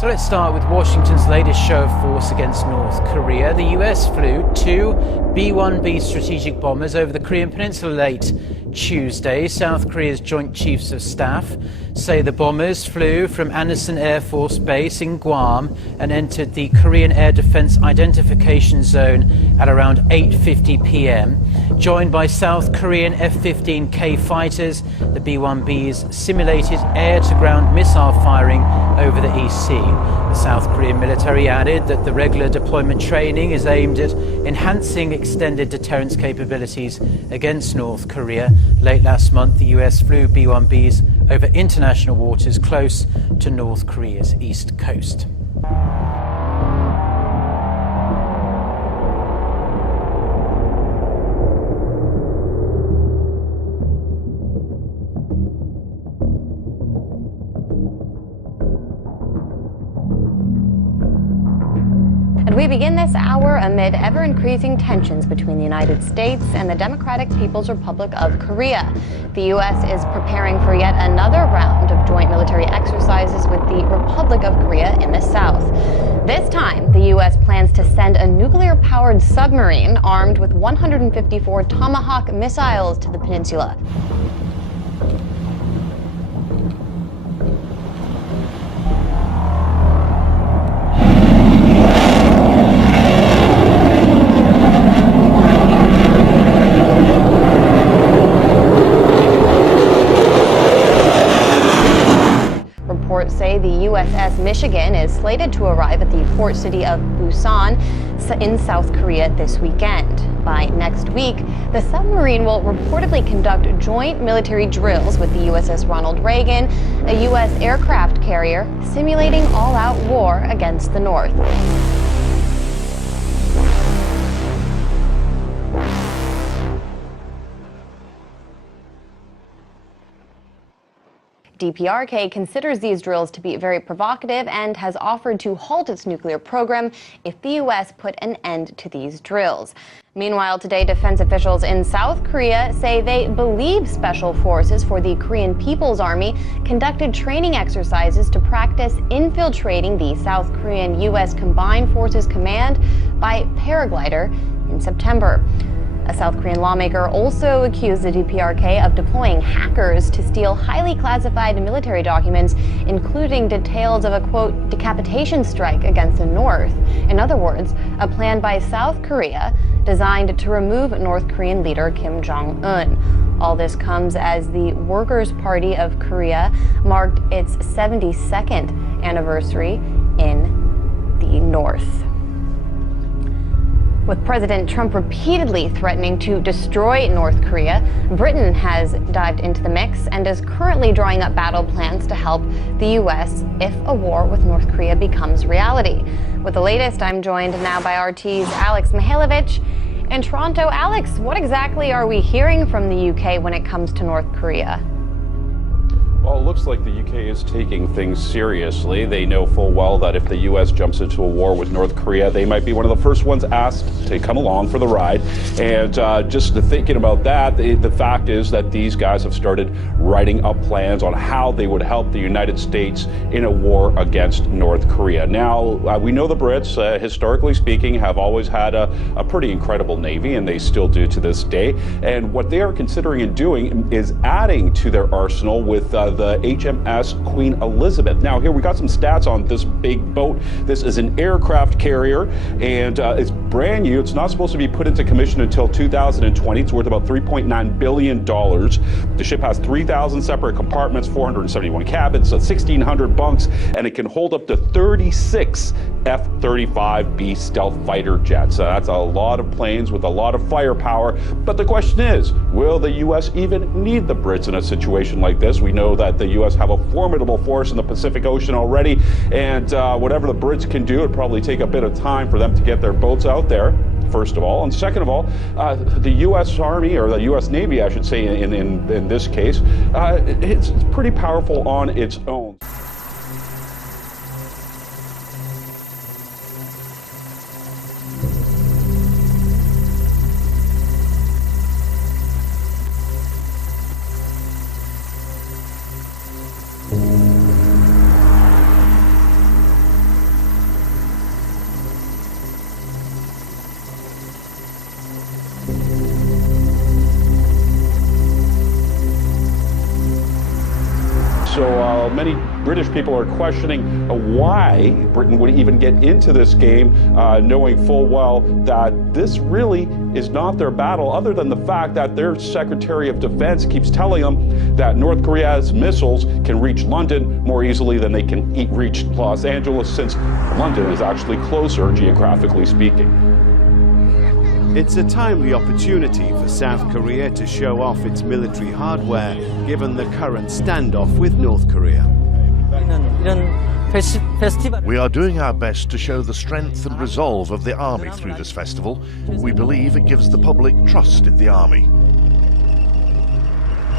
So let's start with Washington's latest show of force against North Korea. The US flew two B-1B strategic bombers over the Korean Peninsula late Tuesday. South Korea's Joint Chiefs of Staff say the bombers flew from Andersen Air Force Base in Guam and entered the Korean Air Defense Identification Zone at around 8:50 p.m. Joined by South Korean F-15K fighters, the B-1Bs simulated air-to-ground missile firing over the East Sea. The South Korean military added that the regular deployment training is aimed at enhancing extended deterrence capabilities against North Korea. Late last month, the US flew B-1Bs over international waters close to North Korea's east coast. And we begin this hour amid ever-increasing tensions between the United States and the Democratic People's Republic of Korea. The U.S. is preparing for yet another round of joint military exercises with the Republic of Korea in the south. This time, the U.S. plans to send a nuclear-powered submarine armed with 154 Tomahawk missiles to the peninsula. Say the USS Michigan is slated to arrive at the port city of Busan in South Korea this weekend. By next week, the submarine will reportedly conduct joint military drills with the USS Ronald Reagan, a U.S. aircraft carrier, simulating all-out war against the North. DPRK considers these drills to be very provocative and has offered to halt its nuclear program if the U.S. put an end to these drills. Meanwhile, today, defense officials in South Korea say they believe special forces for the Korean People's Army conducted training exercises to practice infiltrating the South Korean U.S. Combined Forces Command by paraglider in September. A South Korean lawmaker also accused the DPRK of deploying hackers to steal highly classified military documents, including details of a, quote, decapitation strike against the North. In other words, a plan by South Korea designed to remove North Korean leader Kim Jong-un. All this comes as the Workers' Party of Korea marked its 72nd anniversary in the North. With President Trump repeatedly threatening to destroy North Korea, Britain has dived into the mix and is currently drawing up battle plans to help the U.S. if a war with North Korea becomes reality. With the latest, I'm joined now by RT's Alex Mihailovich in Toronto. Alex, what exactly are we hearing from the U.K. when it comes to North Korea? Well, it looks like the UK is taking things seriously. They know full well that if the US jumps into a war with North Korea, they might be one of the first ones asked to come along for the ride. And just thinking about that, the fact is that these guys have started writing up plans on how they would help the United States in a war against North Korea. Now, we know the Brits, historically speaking, have always had a pretty incredible Navy, and they still do to this day. And what they are considering and doing is adding to their arsenal with the HMS Queen Elizabeth. Now, here we got some stats on this big boat. This is an aircraft carrier, and it's brand new. It's not supposed to be put into commission until 2020. It's worth about $3.9 billion. The ship has 3,000 separate compartments, 471 cabins, 1,600 bunks, and it can hold up to 36 F-35B stealth fighter jets. That's a lot of planes with a lot of firepower. But the question is, will the U.S. even need the Brits in a situation like this? We know that the U.S. have a formidable force in the Pacific Ocean already, and whatever the Brits can do, it'd probably take a bit of time for them to get their boats out there, first of all. And second of all, the U.S. Army, or the U.S. Navy, I should say, in this case, it's pretty powerful on its own. So many British people are questioning why Britain would even get into this game, knowing full well that this really is not their battle, other than the fact that their Secretary of Defense keeps telling them that North Korea's missiles can reach London more easily than they can reach Los Angeles, since London is actually closer, geographically speaking. It's a timely opportunity for South Korea to show off its military hardware, given the current standoff with North Korea. We are doing our best to show the strength and resolve of the army through this festival. We believe it gives the public trust in the army.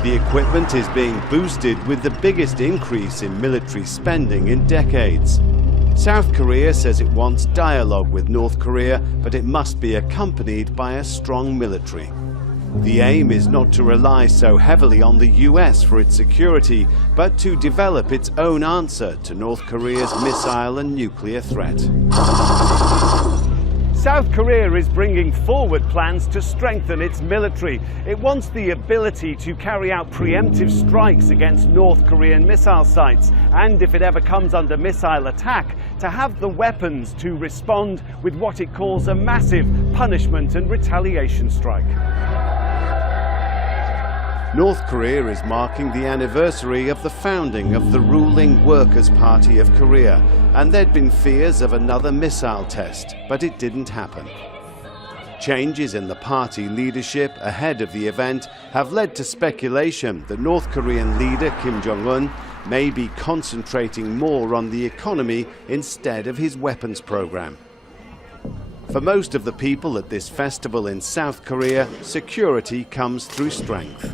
The equipment is being boosted with the biggest increase in military spending in decades. South Korea says it wants dialogue with North Korea, but it must be accompanied by a strong military. The aim is not to rely so heavily on the US for its security, but to develop its own answer to North Korea's missile and nuclear threat. South Korea is bringing forward plans to strengthen its military. It wants the ability to carry out preemptive strikes against North Korean missile sites, and if it ever comes under missile attack, to have the weapons to respond with what it calls a massive punishment and retaliation strike. North Korea is marking the anniversary of the founding of the ruling Workers' Party of Korea, and there'd been fears of another missile test, but it didn't happen. Changes in the party leadership ahead of the event have led to speculation that North Korean leader Kim Jong-un may be concentrating more on the economy instead of his weapons program. For most of the people at this festival in South Korea, security comes through strength.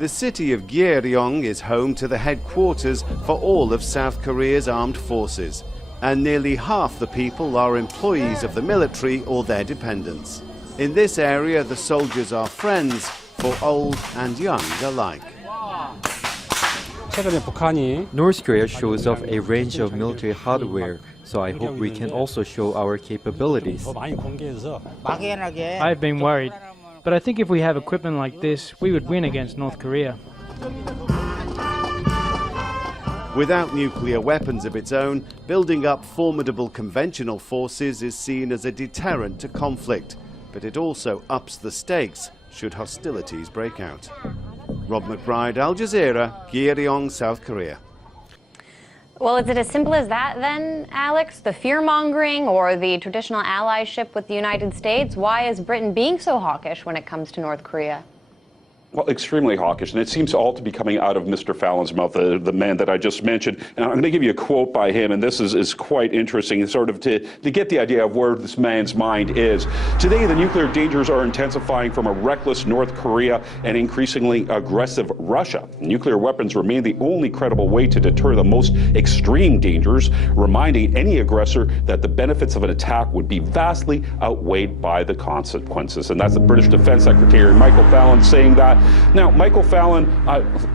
The city of Arirang is home to the headquarters for all of South Korea's armed forces, and nearly half the people are employees of the military or their dependents. In this area, the soldiers are friends for old and young alike. North Korea shows off a range of military hardware, so I hope we can also show our capabilities. I've been worried, but I think if we have equipment like this, we would win against North Korea. Without nuclear weapons of its own, building up formidable conventional forces is seen as a deterrent to conflict, but it also ups the stakes should hostilities break out. Rob McBride, Al Jazeera, Arirang, South Korea. Well, is it as simple as that then, Alex? The fear-mongering or the traditional allyship with the United States? Why is Britain being so hawkish when it comes to North Korea? Well, extremely hawkish, and it seems all to be coming out of Mr. Fallon's mouth, the man that I just mentioned. And I'm going to give you a quote by him, and this is quite interesting, sort of to get the idea of where this man's mind is. Today, the nuclear dangers are intensifying from a reckless North Korea and increasingly aggressive Russia. Nuclear weapons remain the only credible way to deter the most extreme dangers, reminding any aggressor that the benefits of an attack would be vastly outweighed by the consequences. And that's the British Defense Secretary Michael Fallon saying that. Now, Michael Fallon,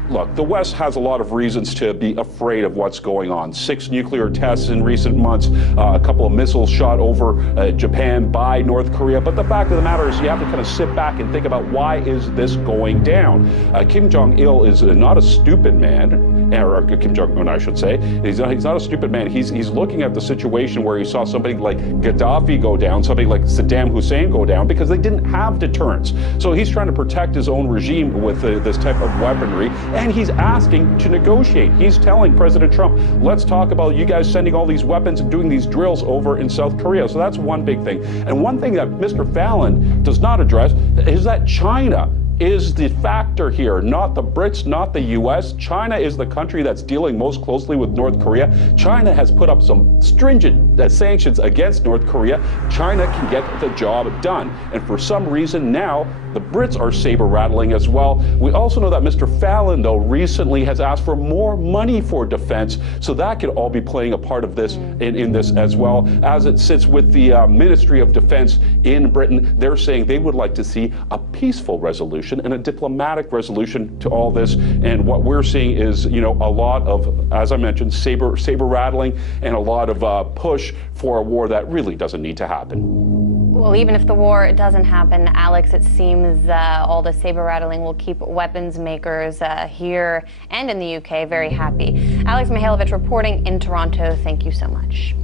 look, the West has a lot of reasons to be afraid of what's going on. 6 nuclear tests in recent months, a couple of missiles shot over Japan by North Korea. But the fact of the matter is you have to kind of sit back and think about, why is this going down? Kim Jong-il is not a stupid man, or Kim Jong-un, I should say. He's not a stupid man. He's looking at the situation where he saw somebody like Gaddafi go down, somebody like Saddam Hussein go down, because they didn't have deterrence. So he's trying to protect his own regime with this type of weaponry, and he's asking to negotiate. He's telling President Trump, let's talk about you guys sending all these weapons and doing these drills over in South Korea. So that's one big thing. And one thing that Mr. Fallon does not address is that China is the factor here, not the Brits, not the US. China is the country that's dealing most closely with North Korea. China has put up some stringent sanctions against North Korea. China can get the job done. And for some reason now, the Brits are saber-rattling as well. We also know that Mr. Fallon, though, recently has asked for more money for defense. So that could all be playing a part of this in this as well. As it sits with the Ministry of Defense in Britain, they're saying they would like to see a peaceful resolution and a diplomatic resolution to all this. And what we're seeing is, a lot of, as I mentioned, saber rattling and a lot of push for a war that really doesn't need to happen. Well, even if the war doesn't happen, Alex, it seems all the saber rattling will keep weapons makers here and in the UK very happy. Alex Mihailovich reporting in Toronto. Thank you so much.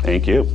Thank you.